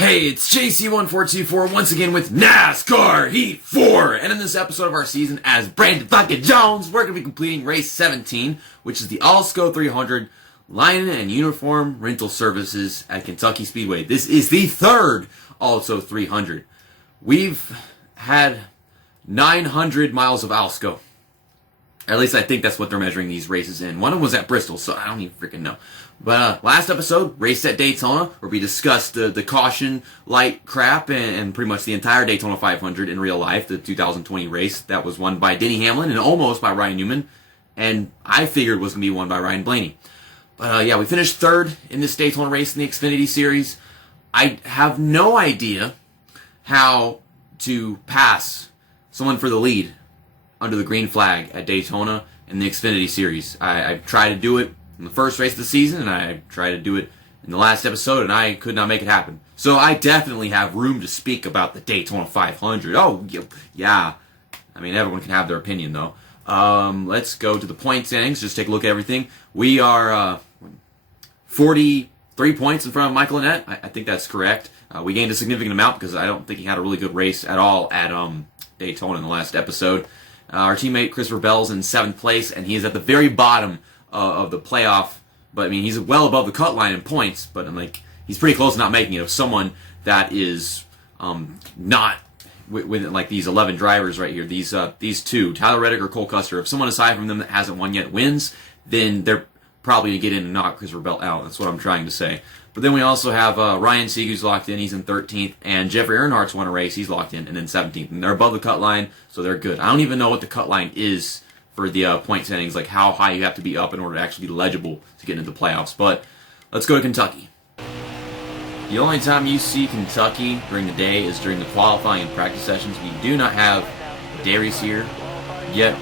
Hey, it's JC1424 once again with NASCAR Heat 4, and in this episode of our season as Brandon fucking Jones, we're going to be completing race 17, which is the Allsco 300 line and uniform rental services at Kentucky Speedway. This is the third Allsco 300. We've had 900 miles of Allsco. Or at least I think that's what they're measuring these races in. One of them was at Bristol, so I don't even freaking know. But last episode, raced at Daytona, where we discussed the caution light crap and pretty much the entire Daytona 500 in real life, the 2020 race that was won by Denny Hamlin and almost by Ryan Newman, and I figured was going to be won by Ryan Blaney. But yeah, we finished third in this Daytona race in the Xfinity Series. I have no idea how to pass someone for the lead under the green flag at Daytona in the Xfinity Series. I tried to do it in the first race of the season, and I tried to do it in the last episode, and I could not make it happen. So I definitely have room to speak about the Daytona 500. Oh, yeah. I mean, everyone can have their opinion, though. Let's go to the point standings, just take a look at everything. We are 43 points in front of Michael Annett. I think that's correct. We gained a significant amount because I don't think he had a really good race at all at Daytona in the last episode. Our teammate Christopher Bell's in 7th place, and he is at the very bottom of the playoff. But I mean, he's well above the cut line in points. But I'm like, he's pretty close to not making it. If someone that is not with like these 11 drivers right here, these two, Tyler Reddick or Cole Custer, if someone aside from them that hasn't won yet wins, then they're probably gonna get in and knock Christopher Bell out. That's what I'm trying to say. But then we also have Ryan Sieg, who's locked in. He's in 13th. And Jeffrey Earnhardt's won a race. He's locked in. And then 17th. And they're above the cut line, so they're good. I don't even know what the cut line is for the point settings, like how high you have to be up in order to actually be legible to get into the playoffs. But let's go to Kentucky. The only time you see Kentucky during the day is during the qualifying and practice sessions. We do not have a day race here yet.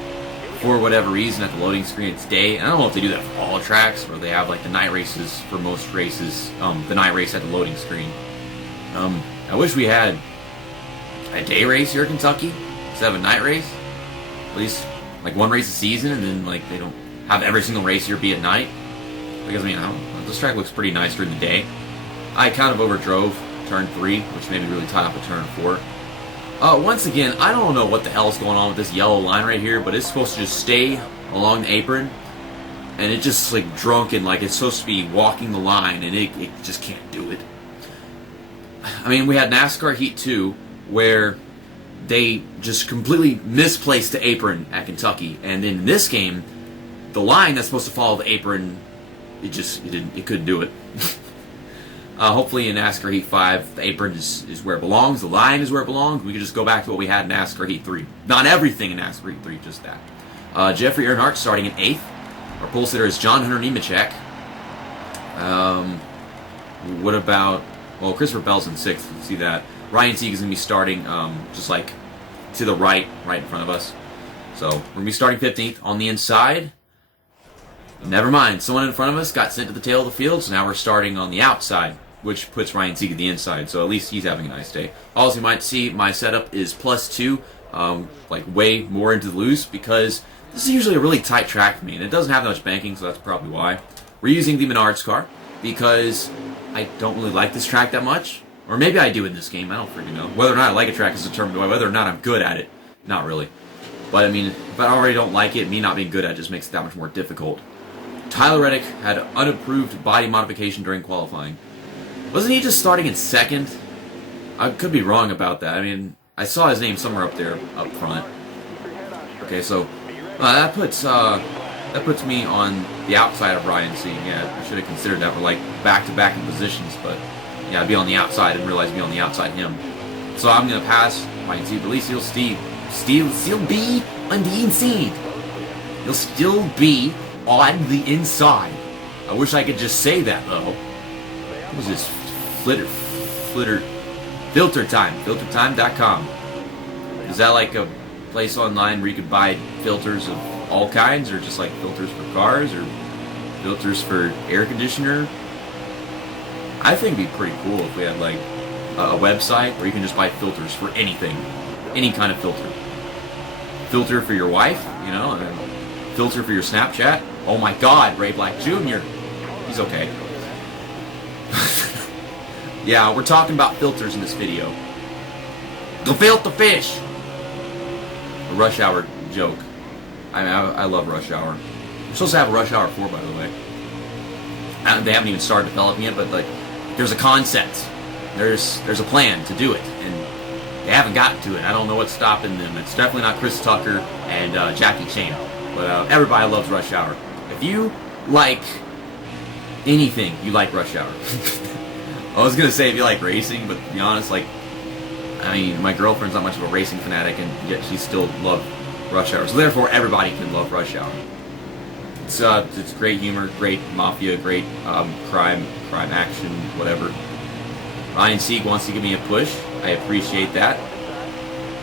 For whatever reason, at the loading screen, it's day. I don't know if they do that for all tracks, or they have like the night races for most races. The night race at the loading screen. I wish we had a day race here in Kentucky instead of a night race. At least like one race a season, and then like they don't have every single race here be at night. Because I mean, I don't know, this track looks pretty nice during the day. I kind of overdrove turn 3, which made me really tight off of turn 4. Once again, I don't know what the hell is going on with this yellow line right here, but it's supposed to just stay along the apron, and it just like drunken, like it's supposed to be walking the line, and it just can't do it. I mean, we had NASCAR Heat 2, where they just completely misplaced the apron at Kentucky, and in this game, the line that's supposed to follow the apron, it couldn't do it. Hopefully in NASCAR Heat 5, the apron is where it belongs, the line is where it belongs. We can just go back to what we had in NASCAR Heat 3. Not everything in NASCAR Heat 3, just that. Jeffrey Earnhardt starting in 8th. Our pole sitter is John Hunter Nemechek. What about... Well, Christopher Bell's in 6th, you see that. Ryan Sieg is going to be starting just like to the right in front of us. So, we're going to be starting 15th on the inside. Never mind, someone in front of us got sent to the tail of the field, so now we're starting on the outside, which puts Ryan Sieg at the inside, so at least he's having a nice day. Also, you might see my setup is +2, like way more into the loose, because this is usually a really tight track for me, and it doesn't have that much banking, so that's probably why. We're using the Menards car, because I don't really like this track that much, or maybe I do in this game, I don't freaking know. Whether or not I like a track is determined by whether or not I'm good at it. Not really. But I mean, if I already don't like it, me not being good at it just makes it that much more difficult. Tyler Reddick had unapproved body modification during qualifying. Wasn't he just starting in 2nd? I could be wrong about that. I mean, I saw his name somewhere up there, up front. Okay, so that puts me on the outside of Ryan Sieg. Yeah, I should have considered that. We're like back-to-back in positions, but yeah, I'd be on the outside and realize be on the outside him. So I'm gonna pass Ryan Sieg. At least he'll still be on the inside. He'll still be on the inside. I wish I could just say that though. What was this? Filter Time. Filtertime.com. Is that like a place online where you could buy filters of all kinds, or just like filters for cars, or filters for air conditioner? I think it'd be pretty cool if we had like a website where you can just buy filters for anything. Any kind of filter. Filter for your wife, you know, and then filter for your Snapchat. Oh my god, Ray Black Jr. He's okay. Yeah, we're talking about filters in this video. The filter fish! A Rush Hour joke. I mean, I love Rush Hour. We're supposed to have a Rush Hour 4, by the way. They haven't even started developing it, but like, there's a concept. There's a plan to do it, and they haven't gotten to it. I don't know what's stopping them. It's definitely not Chris Tucker and Jackie Chan. But everybody loves Rush Hour. If you like anything, you like Rush Hour. I was gonna say if you like racing, but to be honest, like, I mean, my girlfriend's not much of a racing fanatic, and yet she still loved Rush Hour. So therefore, everybody can love Rush Hour. It's great humor, great mafia, great crime action, whatever. Ryan Sieg wants to give me a push. I appreciate that.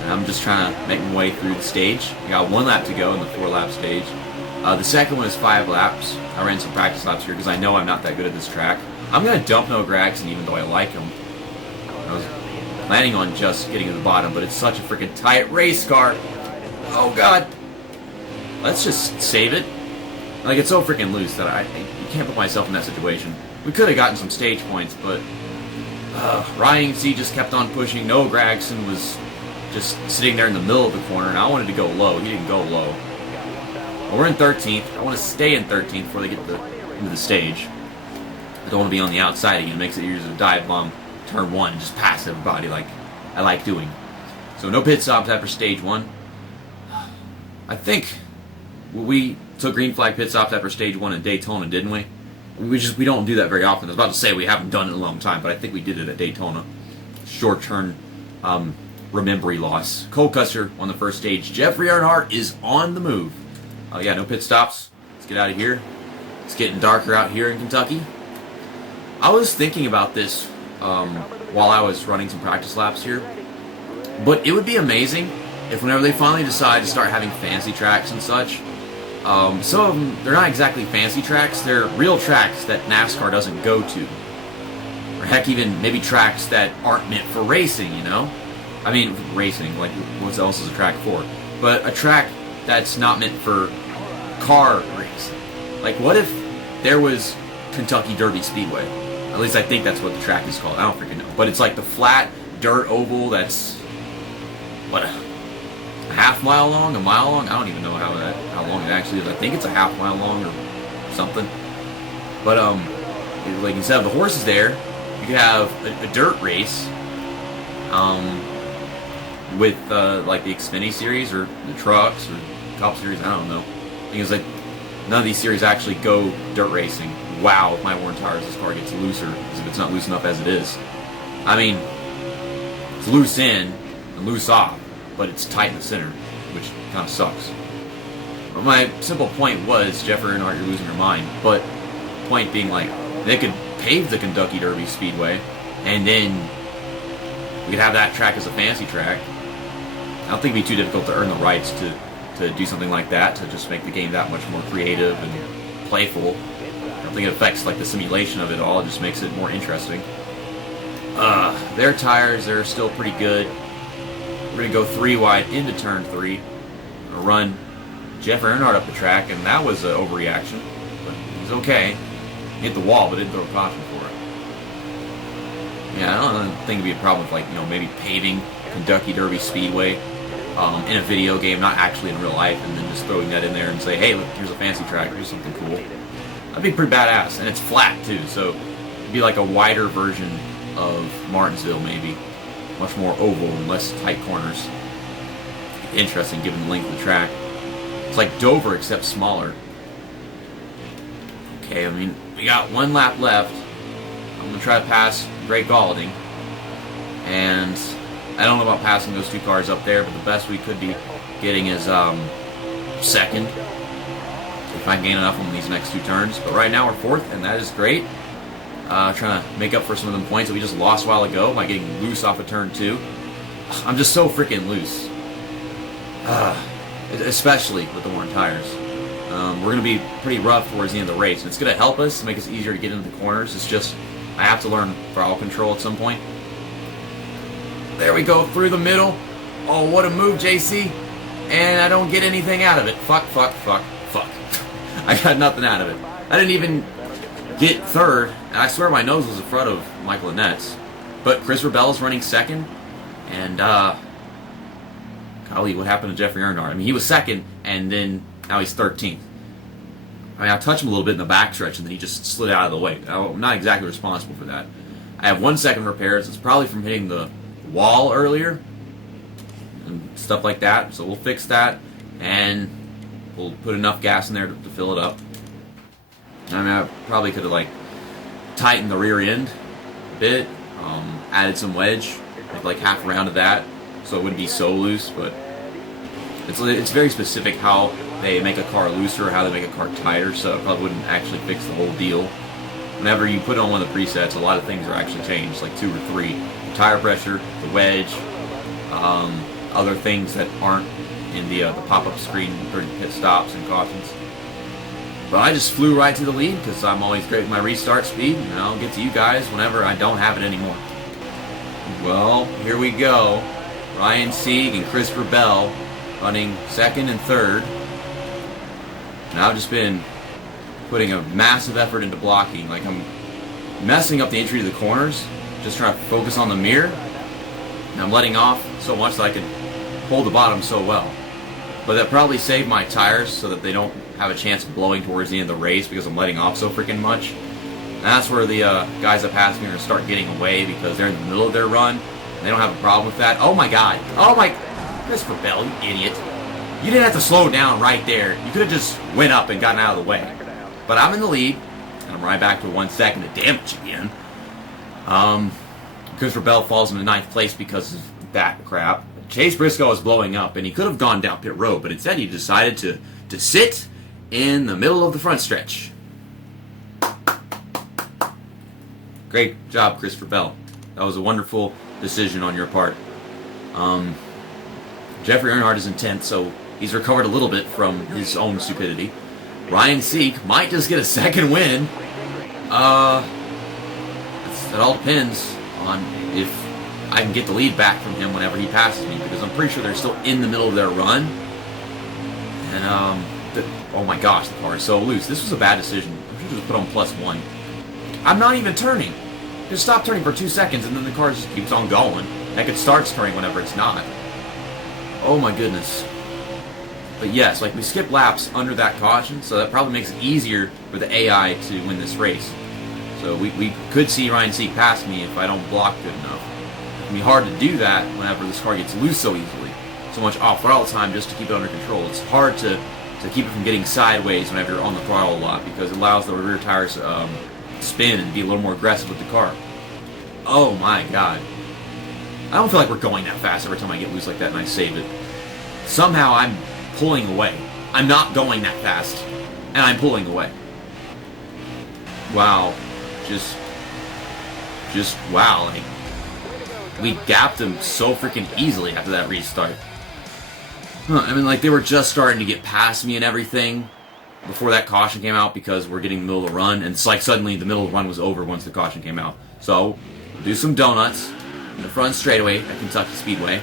And I'm just trying to make my way through the stage. I got 1 lap to go in the 4-lap stage. The second one is 5 laps. I ran some practice laps here because I know I'm not that good at this track. I'm going to dump Noah Gragson even though I like him. I was planning on just getting to the bottom, but it's such a freaking tight race car. Oh god. Let's just save it. Like, it's so freaking loose that you can't put myself in that situation. We could have gotten some stage points, but Ryan C just kept on pushing. Noah Gragson was just sitting there in the middle of the corner, and I wanted to go low. He didn't go low. Well, we're in 13th. I want to stay in 13th before they get into the stage. I don't want to be on the outside again. It makes it easier to dive bomb turn 1 and just pass everybody like I like doing. So no pit stops after stage 1. I think we took green flag pit stops after stage 1 in Daytona, didn't we? We don't do that very often. I was about to say we haven't done it in a long time, but I think we did it at Daytona. Short turn remembering loss. Cole Custer on the first stage. Jeffrey Earnhardt is on the move. Oh yeah, no pit stops. Let's get out of here. It's getting darker out here in Kentucky. I was thinking about this while I was running some practice laps here, but it would be amazing if whenever they finally decide to start having fancy tracks and such, some of them, they're not exactly fancy tracks, they're real tracks that NASCAR doesn't go to. Or heck, even maybe tracks that aren't meant for racing, you know? I mean, racing, like, what else is a track for? But a track that's not meant for car racing. Like, what if there was Kentucky Derby Speedway? At least I think that's what the track is called. I don't freaking know. But it's like the flat dirt oval that's, what, a half mile long, a mile long? I don't even know how long it actually is. I think it's a half mile long or something. But like instead of the horses there, you could have a dirt race with like the Xfinity series or the trucks or Cup series. I don't know. I think it's like none of these series actually go dirt racing. Wow, with my worn tires, this car gets looser as if it's not loose enough as it is. I mean, it's loose in and loose off, but it's tight in the center, which kind of sucks. But my simple point was, Jeffrey Earnhardt, you're losing your mind. But point being, like, they could pave the Kentucky Derby Speedway, and then we could have that track as a fancy track. I don't think it'd be too difficult to earn the rights to do something like that, to just make the game that much more creative and playful. I don't think it affects like the simulation of it all. It just makes it more interesting. Their tires, they're still pretty good. We're going to go 3 wide into turn 3. We'll run Jeffrey Earnhardt up the track, and that was an overreaction. But it was okay. He hit the wall, but didn't throw a caution for it. Yeah, I don't think it'd be a problem with, like, you know, maybe paving Kentucky Derby Speedway in a video game, not actually in real life, and then just throwing that in there and say, hey, look, here's a fancy track, here's something cool. That'd be pretty badass, and it's flat too, so it'd be like a wider version of Martinsville, maybe. Much more oval and less tight corners. Interesting given the length of the track. It's like Dover except smaller. Okay, I mean, we got 1 lap left. I'm going to try to pass Greg Gaulding. And I don't know about passing those 2 cars up there, but the best we could be getting is second. If I can gain enough on these next 2 turns. But right now we're 4th, and that is great. Trying to make up for some of them points that we just lost a while ago by getting loose off of turn 2. I'm just so freaking loose. Especially with the worn tires. We're going to be pretty rough towards the end of the race. And it's going to help us to make us easier to get into the corners. It's just, I have to learn throttle control at some point. There we go, through the middle. Oh, what a move, JC. And I don't get anything out of it. Fuck. I got nothing out of it. I didn't even get third. And I swear my nose was in front of Michael Annette's. But Christopher Bell is running second, and golly, what happened to Jeffrey Earnhardt? I mean, he was second, and then now he's 13th. I mean, I touched him a little bit in the backstretch, and then he just slid out of the way. I'm not exactly responsible for that. I have 1 second repairs. It's probably from hitting the wall earlier and stuff like that. So we'll fix that, and we'll put enough gas in there to fill it up. I mean, I probably could have like tightened the rear end a bit, added some wedge, like half a round of that, so it wouldn't be so loose. But it's very specific how they make a car looser or how they make a car tighter, so it probably wouldn't actually fix the whole deal. Whenever you put on one of the presets, a lot of things are actually changed, like 2 or 3. The tire pressure, the wedge, other things that aren't in the pop-up screen during pit stops and cautions. But I just flew right to the lead because I'm always great with my restart speed, and I'll get to you guys whenever I don't have it anymore. Well, here we go. Ryan Sieg and Christopher Bell running second and third. And I've just been putting a massive effort into blocking. Like, I'm messing up the entry to the corners, just trying to focus on the mirror. And I'm letting off so much that I can hold the bottom so well. But that probably saved my tires so that they don't have a chance of blowing towards the end of the race because I'm letting off so freaking much. And that's where the guys that pass me are going to start getting away because they're in the middle of their run. And they don't have a problem with that. Oh my god. Oh my... Christopher Bell, you idiot. You didn't have to slow down right there. You could have just went up and gotten out of the way. But I'm in the lead, and I'm right back to 1 second to damage again. Christopher Bell falls into 9th place because of that crap. Chase Briscoe is blowing up, and he could have gone down pit road, but instead he decided to sit in the middle of the front stretch. Great job, Christopher Bell. That was a wonderful decision on your part. Jeffrey Earnhardt is in 10th, so he's recovered a little bit from his own stupidity. Ryan Sieg might just get a second win. It all depends on if I can get the lead back from him whenever he passes me, because I'm pretty sure they're still in the middle of their run. And, oh my gosh, the car is so loose. This was a bad decision. I should just put on +1. I'm not even turning. Just stop turning for 2 seconds, and then the car just keeps on going. Heck, it starts turning whenever it's not. Oh my goodness. But yes, like, we skip laps under that caution, so that probably makes it easier for the AI to win this race. So we could see Ryan Sieg pass me if I don't block good enough. It can be hard to do that whenever this car gets loose so easily. So much off throttle time just to keep it under control. It's hard to keep it from getting sideways whenever you're on the throttle a lot, because it allows the rear tires to spin and be a little more aggressive with the car. Oh my god. I don't feel like we're going that fast every time I get loose like that and I save it. Somehow I'm pulling away. I'm not going that fast, and I'm pulling away. Wow. Just wow. Like, we gapped them so freaking easily after that restart. I mean, like, they were just starting to get past me and everything before that caution came out because we're getting in the middle of the run, and it's like suddenly the middle of the run was over once the caution came out. So, do some donuts in the front straightaway at Kentucky Speedway.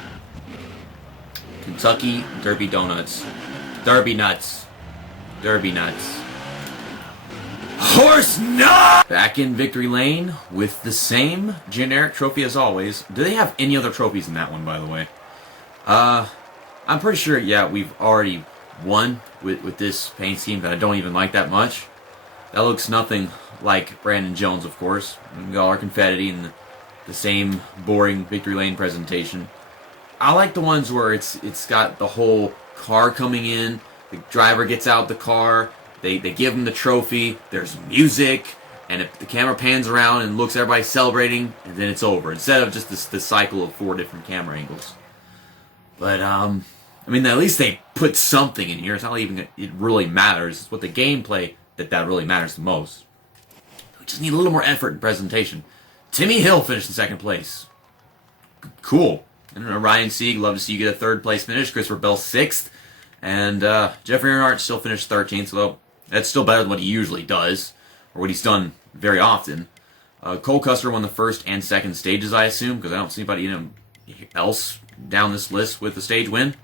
Kentucky Derby Donuts. Derby Nuts. Derby Nuts. Horse Nut! Back in Victory Lane with the same generic trophy as always. Do they have any other trophies in that one, by the way? I'm pretty sure, yeah, we've already won with this paint scheme that I don't even like that much. That looks nothing like Brandon Jones, of course. We got our confetti and the same boring Victory Lane presentation. I like the ones where it's got the whole car coming in, the driver gets out the car, they give him the trophy, there's music, and if the camera pans around and looks everybody celebrating, and then it's over, instead of just this cycle of 4 different camera angles. But, I mean, at least they put something in here. It's not even it really matters. It's what the gameplay that really matters the most. We just need a little more effort in presentation. Timmy Hill finished in 2nd place. Cool. And Ryan Sieg, love to see you get a 3rd place finish. Christopher Bell 6th. And Jeffrey Earnhardt still finished 13th, so that's still better than what he usually does, or what he's done very often. Cole Custer won the 1st and 2nd stages, I assume, because I don't see anybody else down this list with the stage win.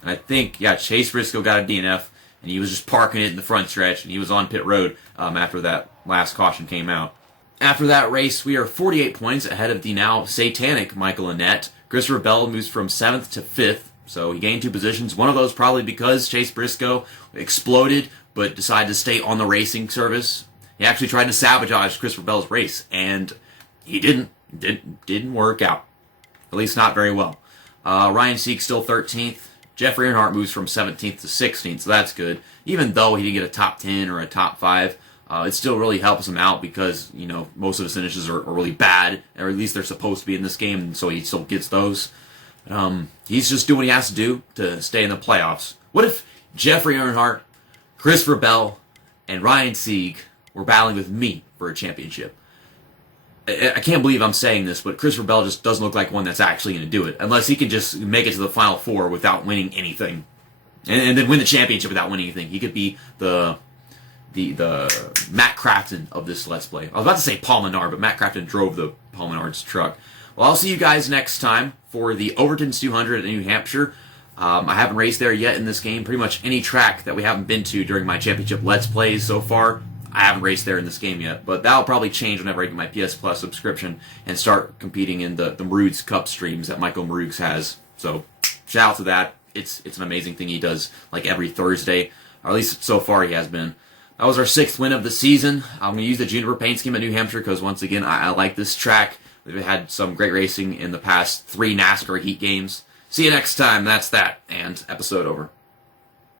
And I think, yeah, Chase Briscoe got a DNF, and he was just parking it in the front stretch, and he was on pit road after that last caution came out. After that race, we are 48 points ahead of the now satanic Michael Annett. Christopher Bell moves from 7th to 5th, so he gained 2 positions. One of those probably because Chase Briscoe exploded, but decided to stay on the racing service. He actually tried to sabotage Christopher Bell's race, and he didn't. Didn't work out. At least not very well. Ryan Sieg still 13th. Jeffrey Earnhardt moves from 17th to 16th, so that's good. Even though he didn't get a top 10 or a top 5, it still really helps him out because, most of his finishes are really bad, or at least they're supposed to be in this game, and so he still gets those. He's just doing what he has to do to stay in the playoffs. What if Jeffrey Earnhardt, Christopher Bell, and Ryan Sieg were battling with me for a championship? I can't believe I'm saying this, but Christopher Bell just doesn't look like one that's actually going to do it, unless he can just make it to the Final Four without winning anything, and then win the championship without winning anything. He could be the Matt Crafton of this Let's Play. I was about to say Paul Menard, but Matt Crafton drove the Paul Menard's truck. Well, I'll see you guys next time for the Overton's 200 in New Hampshire. I haven't raced there yet in this game. Pretty much any track that we haven't been to during my championship Let's Plays so far, I haven't raced there in this game yet, but that'll probably change whenever I get my PS Plus subscription and start competing in the Maroods Cup streams that Michael Maroogs has. So, shout out to that. It's an amazing thing he does, like every Thursday, or at least so far he has been. That was our 6th win of the season. I'm going to use the Juniper paint scheme at New Hampshire because, once again, I like this track. We've had some great racing in the past 3 NASCAR heat games. See you next time. That's that, and episode over.